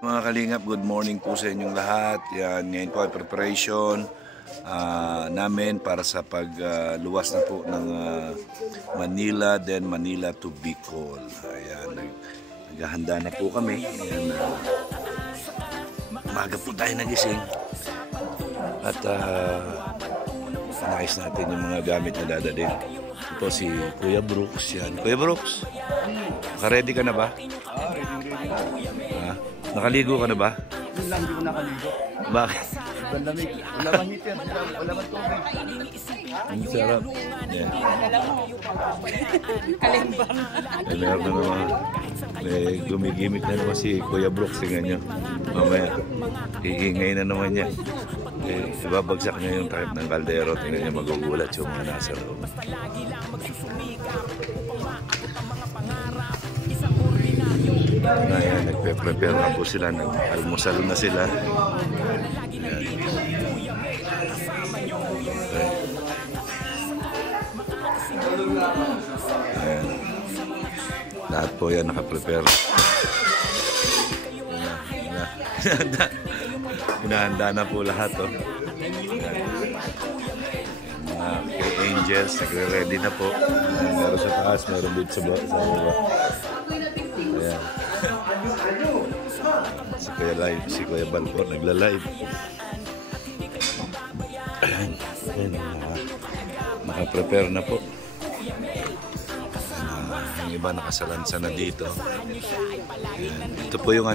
Mga kalingap, good morning po sa inyong lahat. Yan, ngayon po ay preparation namin para sa pagluwas na po ng Manila, then Manila to Bicol. Ayan, naghahanda na po kami. Ayan, umaga po tayo nagising at nais natin yung mga gamit na dadalhin. Ito si Kuya Brooks. Yan. Kuya Brooks, naka-ready ka na ba? Nakaligo ka na ba? Yun lang, hindi ko nakaligo. Bakit? Ang lamig. Wala mang heater. Wala mang tubig. Ang sarap. Yeah. Kalimbang. Meron na naman. May gumigimik na naman si Kuya Brooks. Tingnan nyo. Mamaya, iingay na naman niya. Ibabagsak niya yung type ng kaldero. Tingnan nyo, magugulat yung mga nasa loob. Ayan, nagpe-prepare na po sila, nag-almusal na sila. Ayan. Ayan. Lahat po yan nakaprepare. Hinahanda na po lahat. Oh. Mga K-Angels, nagre-ready na po. Meron sa taas, meron dito sa baba. Ayan. Si Kuya Bal po nagla-live. Ayan. Naka-prepare na po. Yung iba nakasalansa na dito. Ayan. Ito po yung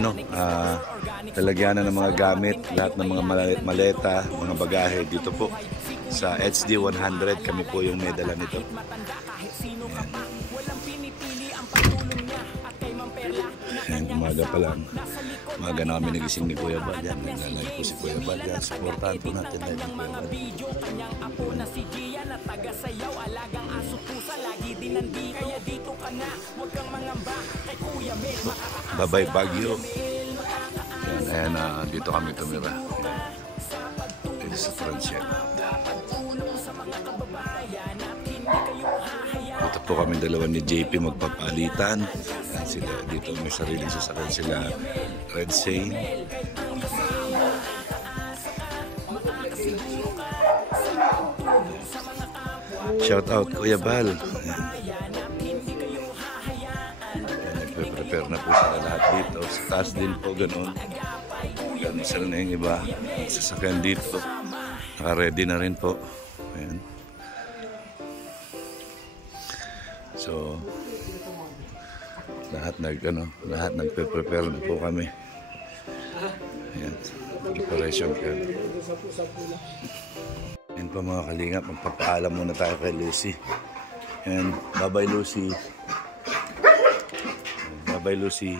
talagyanan ng mga gamit, lahat ng mga maleta, mga bagahe dito po. Sa HD 100 kami po yung may dala nito. Ayan, umaga pa lang. Umaga na kami nagising ni Kuya Bal. Yan, naglalay po si Kuya Bal. Yan, supportahan po natin live ni Kuya Bal. Babay Baguio. Yan, ayan, dito kami tumira. Dito sa Francia. Dito po kami dalawa ni JP magpapalitan. Sila dito may sariling sasakyan sila Red Saint. Shout out Kuya Bal. Nagpe-prepare na po sila lahat dito. Sa taas din po ganoon. Ganun sila na yung iba. Sasakyan dito. Naka-ready na rin po. Ayan. So lahat nagpe-prepare na po kami. Ayan, preparation camp. Ayan pa mga kalingap, magpapaalam muna tayo kay Lucy. Ayan, bye-bye Lucy. Bye-bye Lucy.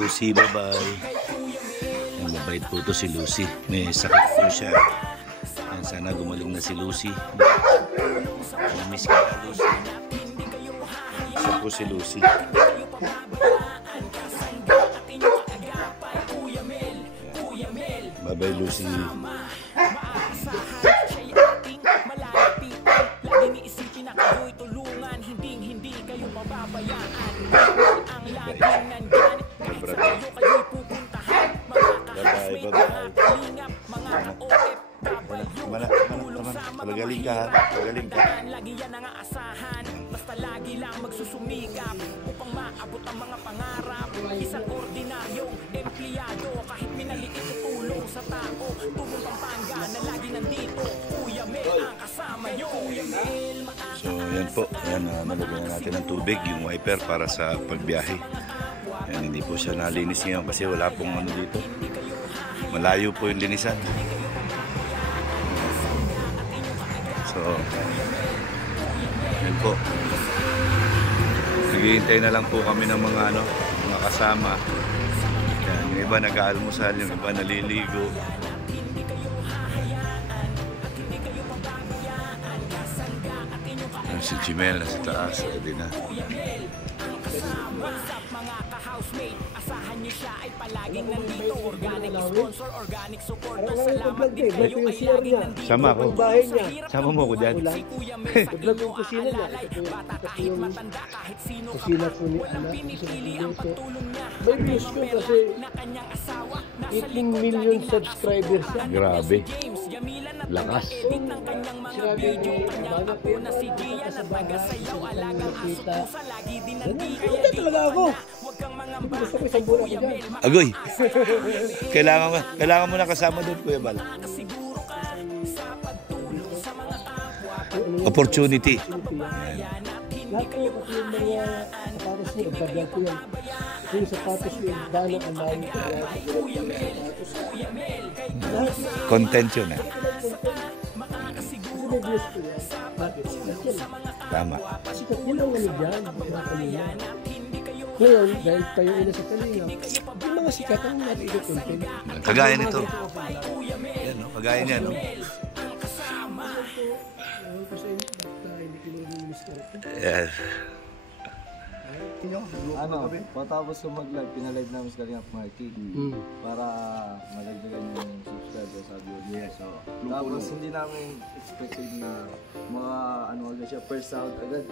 Lucy, bye-bye. Ayan, mabait po to si Lucy. May sakit po siya. Ayan, sana gumaling na si Lucy. Miss ka na Lucy. Isa po si Lucy. Bye-bye Lucy. Magaling ka ha. Magaling ka. Lagi yan ang aasahan. Basta lagi lang magsusumikap upang maabot ang mga pangarap. Isang ordinaryong empleyado, kahit minaliit na tulong sa tao. Tubong Pampanga na lagi nandito. Kuya Mel ang kasama nyo. So yan po. Yan, nalagyan na natin ng tubig, yung wiper para sa pagbiyahe. Yan, hindi po siya nalinis ngayon kasi wala pong ano dito. Malayo po yung linisan. So, yun po. Naghihintay na lang po kami ng mga mga kasama. Yan, yung iba nag-aalmusal, yung iba naliligo. Yan, si Jimel na sa taas, ready na. What's up mga ka-housemate? Asahan nyo siya ay palaging nandito. Organic sponsor, organic supporter. Salamat din kayo ay laging nandito. Sama ako. Bahay niya. Sama mo ko dyan. Si Kuya Mel sa Vlog yung inyo kusina niya. aalalay. Bata kahit matanda, kahit sino ka Kusina pa. po ni Walang anak. pinipili ang pagtulong niya. May views ko kasi Na kanyang asawa, nasa 18 likod million laging subscribers siya. Grabe. James, Yamila na Lakas. taga-edit ng kanyang mga Sinabi video. ni Kanyang Bana apo na si Gian na taga-sayaw. Alagang aso Kita. pusa, lagi din nandito. Hindi talaga ako. Huwag kang mangamba. Gusto ko isang buwan ako dyan. Agoy. Kailangan mo na kasama doon, Kuya Bal. Siguro ka sa pagtulong sa mga kapwa. Opportunity. Lahat po kasi yung mga sapatos niya, nagbablog ko yan. Ito yung sapatos niya, Bana ang layo ko. Content yun, eh. Kasi may views ko yan. Bakit? Sikat yan. Tama. Sikat yan ang ano dyan. Mga kanina. Ngayon, dahil tayo ina sa kanina, yung mga sikat ang natin content. Kagaya nito. Yan, no? Kagaya niya, no? Hindi kinulinis ka rin. Yes. Ano, patapos ko mag-live, pinalive namin sa Kalingap Marky para malagdagan yung subscriber sa video. Yes, so. Tapos hindi namin expected na mga ano agad siya, first sound agad.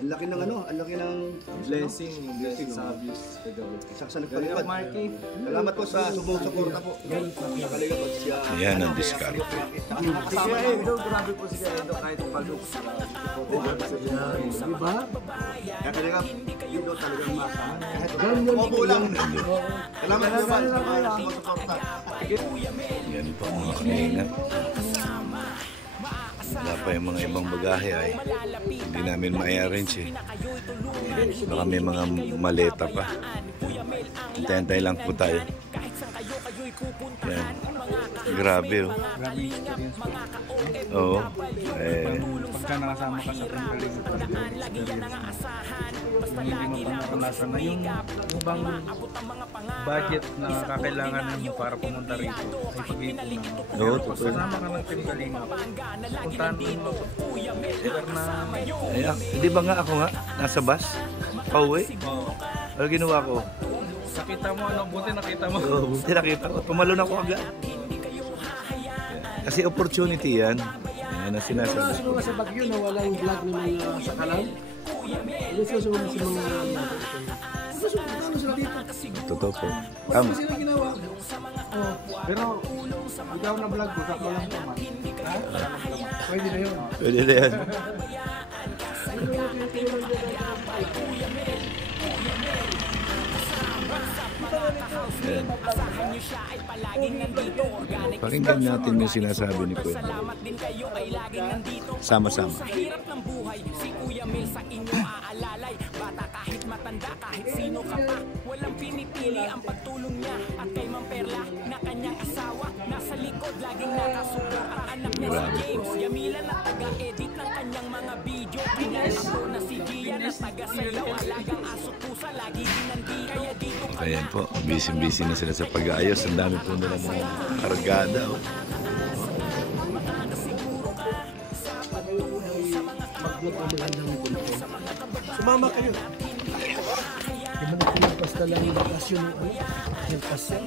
Ang laki ng ano, ang laki ng Blessing, yung blessing sa views kagabi. saksa ng Kalingap palipad. Marky, Salamat po sa sumusuporta po. Nakalingap at siya. Yan ang diskarte. si Kuya Edo, grabe po si Kuya Edo kahit pag-look sa Di ba? Nakalingap, yun daw talagang masa. Kahit Ganyan opo lang. Salamat po ba sa sumusuporta. Yan po mga kalinga. Wala pa yung mga ibang bagahe ay hindi namin ma-arrange, eh. Baka may mga maleta pa. Hintay-hintay lang po tayo. Yan. Grabe, oh. Oo. Pagka nakasama ka sa pangkaling hindi mo pa naranasan na yung bang budget na kakailangan mo para pumunta rito ay pag-ipon mo. Oo, Pag kasama ka ng Team Kalingap, puntahan mo ever na Ay, hindi ba nga ako nga nasa bus? Pauwi? Ano ginawa ko? nakita mo ano, buti nakita mo. Oo, buti nakita ko. Tumalon ako agad. Kasi opportunity yan. Yan ang sinasabi. Gusto nga sa Baguio na walang vlog ng mga sakalan. Gusto nga sa mga gusto nga sila dito. Totoo po. Basta Tama. sila ginawa. Pero ikaw na vlog ko, sakto lang naman. Ha? Pwede na yun. Pwede na yan. Asahan nyo siya ay palaging nandito. Organic Pakinggan natin yung sinasabi ni Kuya. salamat din kayo ay laging nandito. Sama-sama. Sa hirap ng buhay, si Kuya Mel sa inyo aalalay. Bata kahit matanda, kahit sino ka pa. Walang pinipili ang pagtulong niya. At kay Ma'am Perla na kanyang asawa, nasa likod laging nakasupport ang anak niya si James. Yamila na taga-edit ng kanyang mga video. Kanyang apo na si Gian na taga-sayaw. Alagang aso pusa, lagi din nandito. Kaya dito Ayan po, busy-busy na sila sa pag-aayos. Ang dami po nila mga kargada. Oh. Mag-vlog ang magandang content. Sumama kayo. Di ba basta lang yung bakasyon ng ano? Yung pasyon.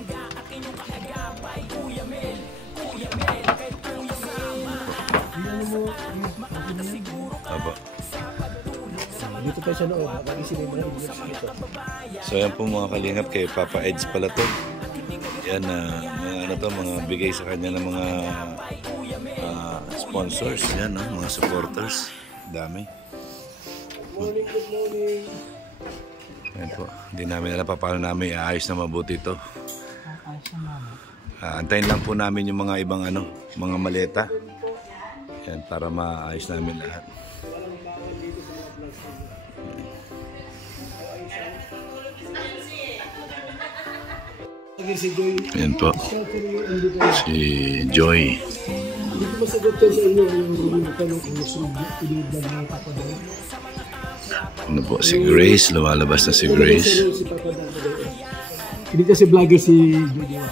Ano mo, Aba. dito tayo sa loob. Lagi sila yung mga vlogs dito. So yan po mga kalingap kay Papa Eds pala to. Yan mga ano to, mga bigay sa kanya ng mga sponsors, yan no, mga supporters. Dami. Morning, good morning. Yan po. Hindi namin alam pa paano namin iayos na mabuti ito. Antayin lang po namin yung mga ibang ano, mga maleta. Yan para maayos namin lahat. Lagi si Joy. Yan po. Si Joy. Hindi ko masagot ko sa inyo yung tanong kung gusto i-vlog ng Papa Dad. Ano po, si Grace. Lumalabas na si Grace. Si Papa Dad. Hindi kasi vlogger si Joy. Yan.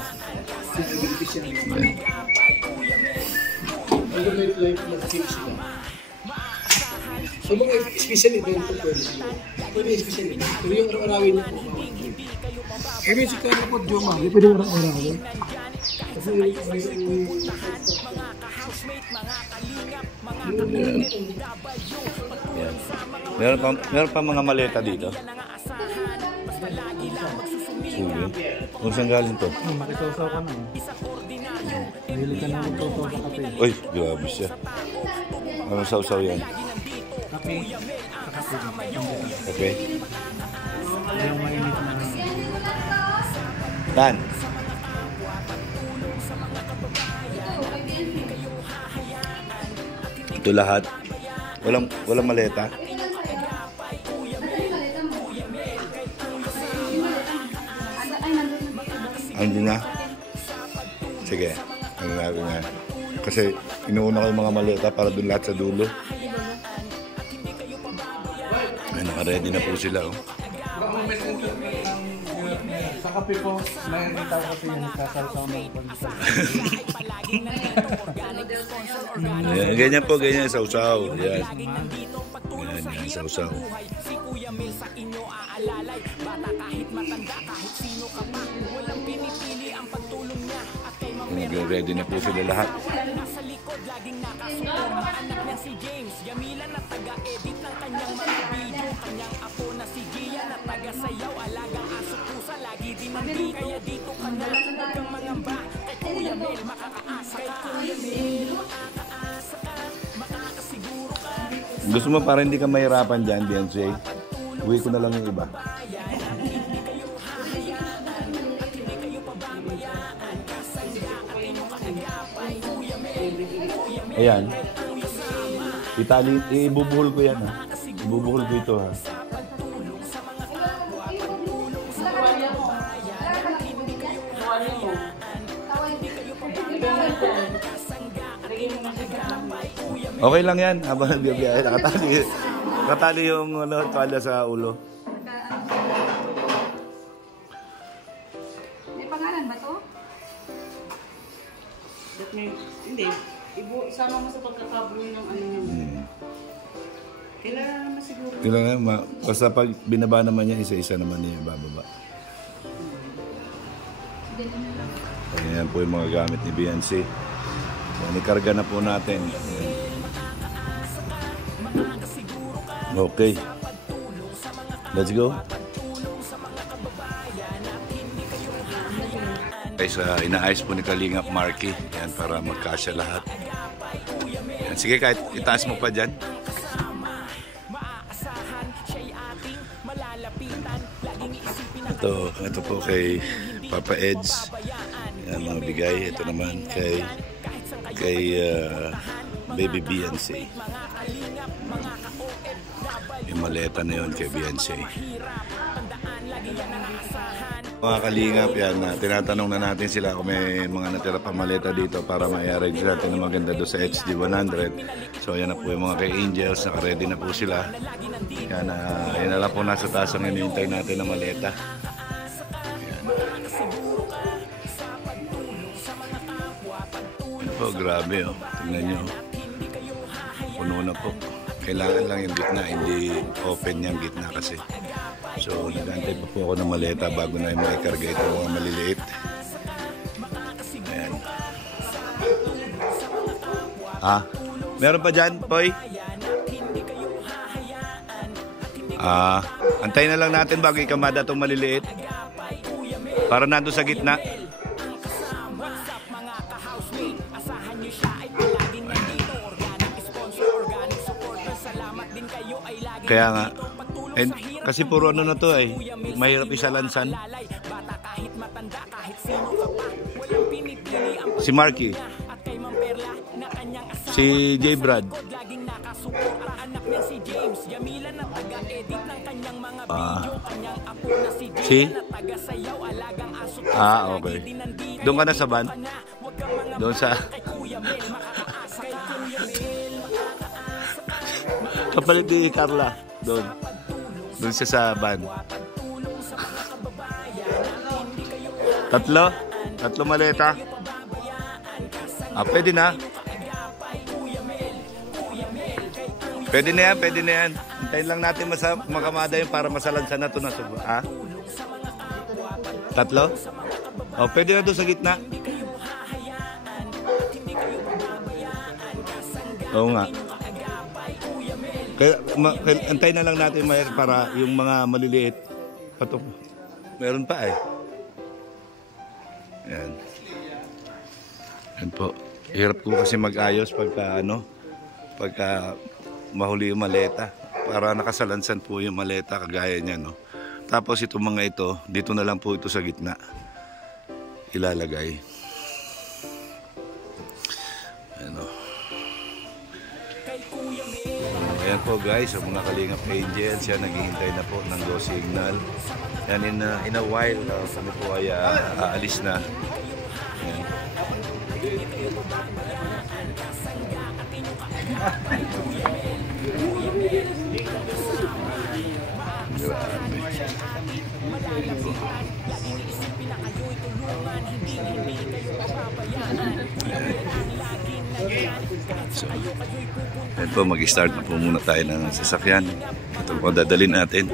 Ang life mag-keep sila. Sa mga special event ko pwede sila. Pwede special. Pero yung araw-arawin niyo po. Kami si Kaya po, Joma. Hindi pwede araw-arawin. Kasi Meron pa mga maleta dito. Sige. Kung saan galing to? Makisawsaw ka na. Bili ka na magsasaw sa kape. Uy, grabe siya. Anong sausaw yan? Kape. Okay. Yung mainit na. Tan. Ito lahat. Walang maleta. Andun na. Sige. Ano natin nga. Kasi inuuna ko yung mga maleta para dun lahat sa dulo. Ay, naka-ready na po sila. Oh. Sa kape po, may nitaw kasi yung sasawsaw ng pag-isaw. Ayan, ganyan po, ganyan. Sausaw. Yan. Yan, sausaw. Ready na po sila lahat. Nasa likod, laging nakasuporta. Anak niya si James, Yamila na taga-edit ng kanyang mga video. Kanyang apo na si Gia na taga-sayaw. Alagang aso pusa, lagi din ang di. Kaya dito ka na, huwag kang mangamba. Kay Kuya Mel, makakaasa ka. Kay Kuya Mel, makakaasa ka. Makakasiguro ka. Gusto mo para hindi ka mahirapan dyan, Beyonce? Uwi ko na lang yung iba. Ayan. Ibubuhol ko yan, ha. Ibubuhol ko ito, ha. Okay lang yan. Habang nagbibiyahe, nakatali yung tuwalya sa ulo. May pangalan ba to? Hindi. Isama mo sa pagkakabroy ng ano niya. Kailangan naman siguro. Kailangan, basta pag binaba naman niya, isa-isa naman niya bababa. Ayan po yung mga gamit ni Beyonce. So, nikarga na po natin. Ayan. Okay. Let's go. Guys, inaayos po ni Kalingap Marky. Yan, para magkasya lahat. Yan, sige, kahit itaas mo pa dyan. Ito po kay Papa Eds. Yan, mga bigay. Ito naman kay Baby Beyonce. Yung maleta na yun kay Beyonce. Mga kalingap yan, tinatanong na natin sila kung may mga natira pa maleta dito para ma-arrange natin na maganda doon sa HD 100. So yan na po yung mga kay Angels, naka-ready na po sila. Yan na lang po nasa taas ang hinihintay natin na maleta. Yan. Yan po, grabe oh. Tingnan nyo. Puno na po. Kailangan lang yung gitna, hindi open yung gitna kasi. So, nag-antay pa po ako ng maleta bago na yung maikarga ito mga maliliit. Ayan. Meron pa dyan, Poy? Antayin na lang natin bago ikamada itong maliliit. Para nandun sa gitna. Kaya nga. And, kasi puro ano na to eh. Mahirap isalansan. Si Marky. Si J. Brad. Si? Okay. Doon ka na sa van? Doon sa... Kapalit ni Carla. Doon. Doon siya sa van. Tatlo maleta. Pwede na. Pwede na yan. Hintayin lang natin makamada yun para masalansan na ito na subo. Ha? 3? O, pwede na doon sa gitna. Oo nga. Kaya, antayin na lang natin para yung mga maliliit. Patok. Meron pa eh. Yan. Yan po. Hirap ko kasi mag-ayos pagka mahuli yung maleta. Para nakasalansan po yung maleta kagaya niya, no. Tapos itong mga ito, dito na lang po ito sa gitna ilalagay. Ano. Ayan po guys, ang mga Kalingap Angels, yan naghihintay na po ng go signal. Yan in a while, kami po ay aalis na. Ayan. So, ayan po, mag-start na po muna tayo ng sasakyan. Ito po dadalhin natin.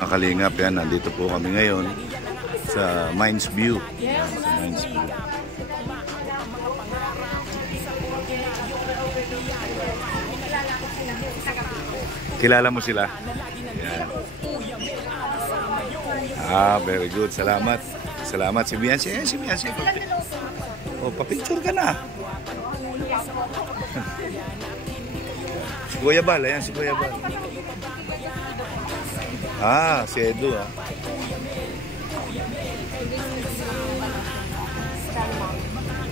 Kalingap yan, nandito po kami ngayon sa Mines View. Yan, sa Mines View. Kilala mo sila? Yan. Very good. Salamat. Salamat si Bianci. Si Bianci. Pa-picture ka na. Si Kuya Bal. Ayan si Kuya Bal. Si Edu.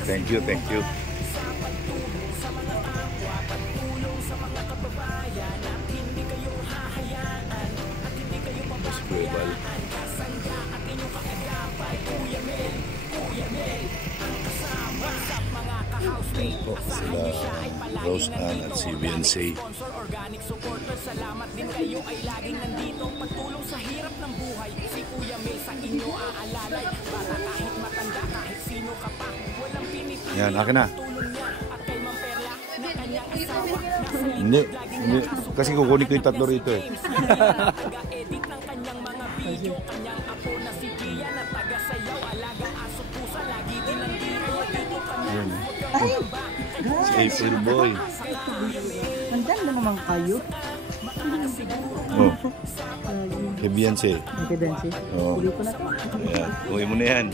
Thank you, thank you. Global. Po, sila Rose Ann at si Beyonce. Salamat din kayo ay laging nandito pagtulong sa hirap ng buhay. Si Kuya Mel sa inyo aalalay. Bata kahit matanda kahit sino ka pa. Walang pinipili. Yan, akin na. Hindi. Kasi kukunin ko yung 3 rito eh. Edit ng kanyang mga video, kanyang apo na si Gia na taga-sayaw, alagang aso pusa, lagi din nandito dito kanyang si April Boy. Nandyan na naman kayo. Oh. Kay Beyonce. Kay Beyonce? Oo. Uli ko na ito. Ayan, uwi mo na yan.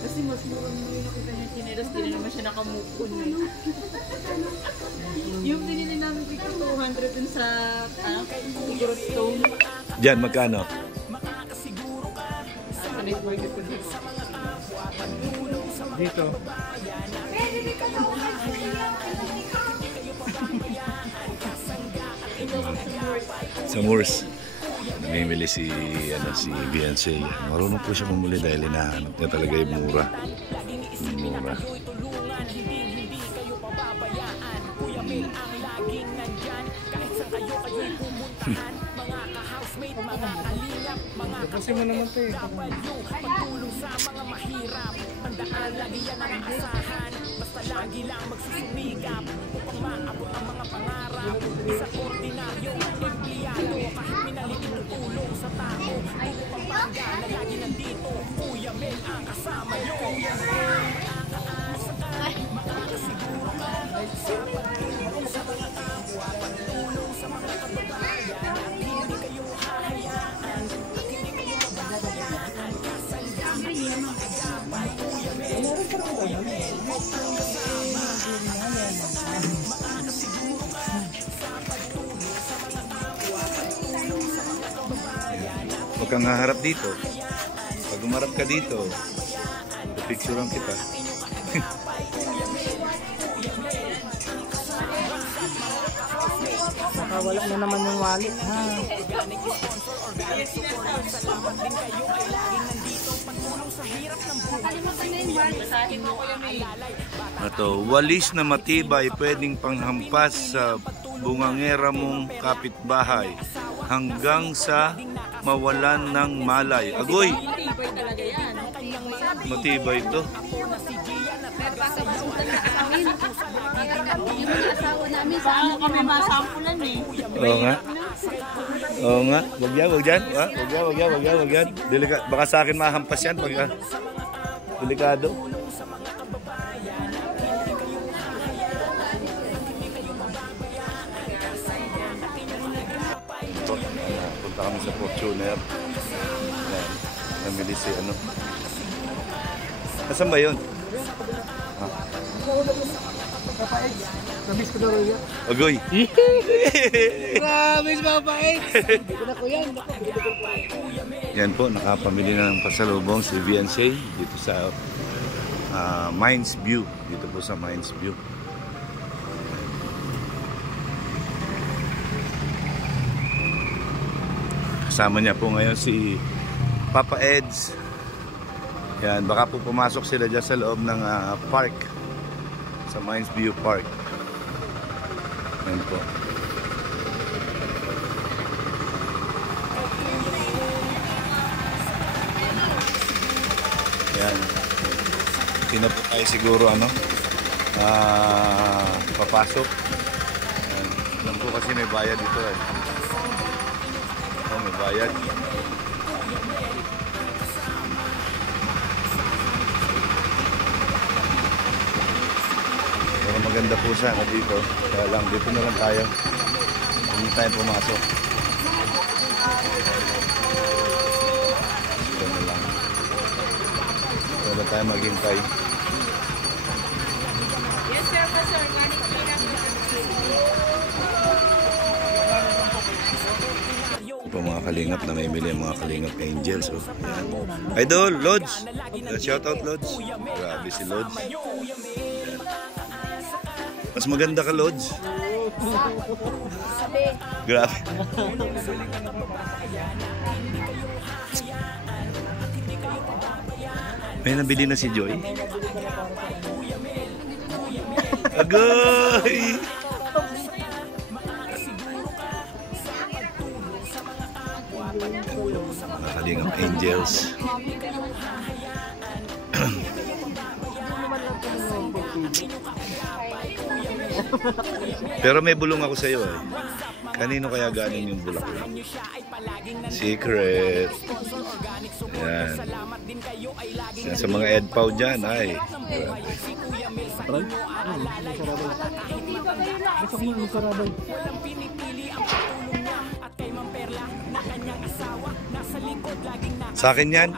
Kasi mas murang mo yung nakita niya chinelas, di na naman siya nakamukun eh. Yung binili namin dito 200 dun sa siguro stone. Diyan, magkano? Sa night market ko dito. Dito. Sa Moores. Namimili si Beyonce. Marunong po siya mamuli dahil hinahanap niya talaga yung mura. Mura. Kasi mo naman ito eh. Pagtulong sa mga mahirap, tandaan lagi yan ang asahan. Basta lagi lang magsusumikap upang maabot ang mga pangarap. Isang ordinaryong empleyado, kahit minaliit na tulong sa tao. Tugo Pampanga na lagi nandito, Kuya Mel ang kasama nyo. Kuya Mel, makakaasa ka, makakasiguro ka sa pagtulong sa mga kapwa, pagtulong sa mga kababayan. At hindi kayo hahayaan, at hindi kayo mababayaan. Kasandahan ng mga agapay, Kuya Mel, Kuya Mel, ang kasama. Makakasiguro ka sa pagtulong sa mga kapwa, pagtulong sa Huwag kang haharap dito. Pag umarap ka dito, picturean kita. Wala na naman yung wallet, ha? Ito, walis na matibay pwedeng panghampas sa bungangera mong kapitbahay hanggang sa mawalan ng malay. Agoy! Matibay ito. Kami masampulan eh. Oo nga. Oo nga. Wag yan, wag yan. Ha? Wag yan. Baka sa akin mahampas yan. Pag, delikado. Punta kami sa Fortuner. Yan. Namili si ano. Nasaan ba yun? Ha? Namiss ko na rin yan. Agoy! Promise, Papa X! Hindi ko na ko yan. Yan po, nakapamili na ng pasalubong si VNC dito sa Mines View. Dito po sa Mines View. Kasama niya po ngayon si Papa Eds. Yan, baka po pumasok sila dyan sa loob ng park. Sa Mines View Park. Yan po. Yan. Hindi na po tayo siguro papasok. Yan. Alam po kasi may bayad dito eh. Oh, may bayad. Pero maganda po sana dito. Kaya lang, dito na lang tayo. Hindi tayo pumasok. Dito na lang. Wala tayo maghintay. Yes sir, sir. Po mga kalingap na may bili mga kalingap angels. Oh. Yan. Idol, Lods. Shout out Lods. Grabe si Lods. Yan. Mas maganda ka Lods. Grabe. May nabili na si Joy. Agoy! Kalingap angels. Pero may bulong ako sa iyo eh. Kanino kaya galing yung bulaklak? Secret. Yan. Yan sa mga edpaw dyan ay. Grabe. Sa akin yan.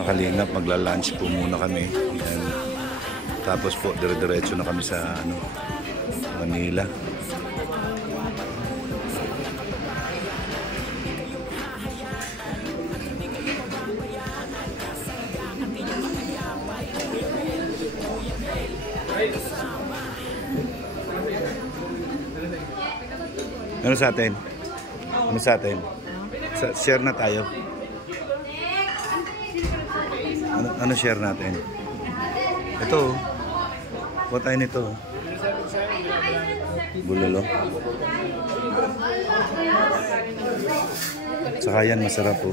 Makalingap, magla-lunch po muna kami. Yan. Tapos po, dire-diretso na kami sa Manila. Ano sa atin? Ano sa atin? Share na tayo. Ano share natin? Ito. What tayo nito? Bulalo. Saka yan masarap po.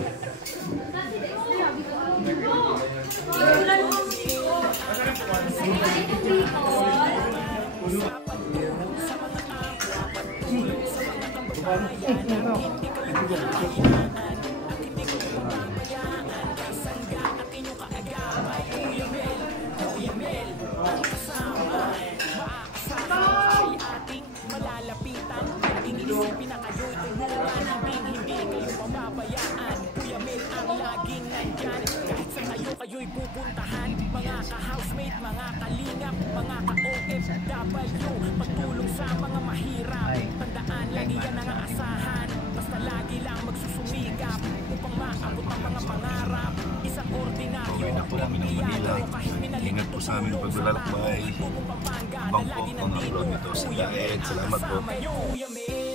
Pagtulong sa mga mahirap, tandaan lagi yan ang aasahan. Basta lagi lang magsusumikap upang maabot ang mga pangarap. Isang ordinaryo Pauwi na po kami ng Manila. Ingat po sa amin ang paglalakbay. Abang po ang upload nito sa diet. Salamat po. Kuya Mel.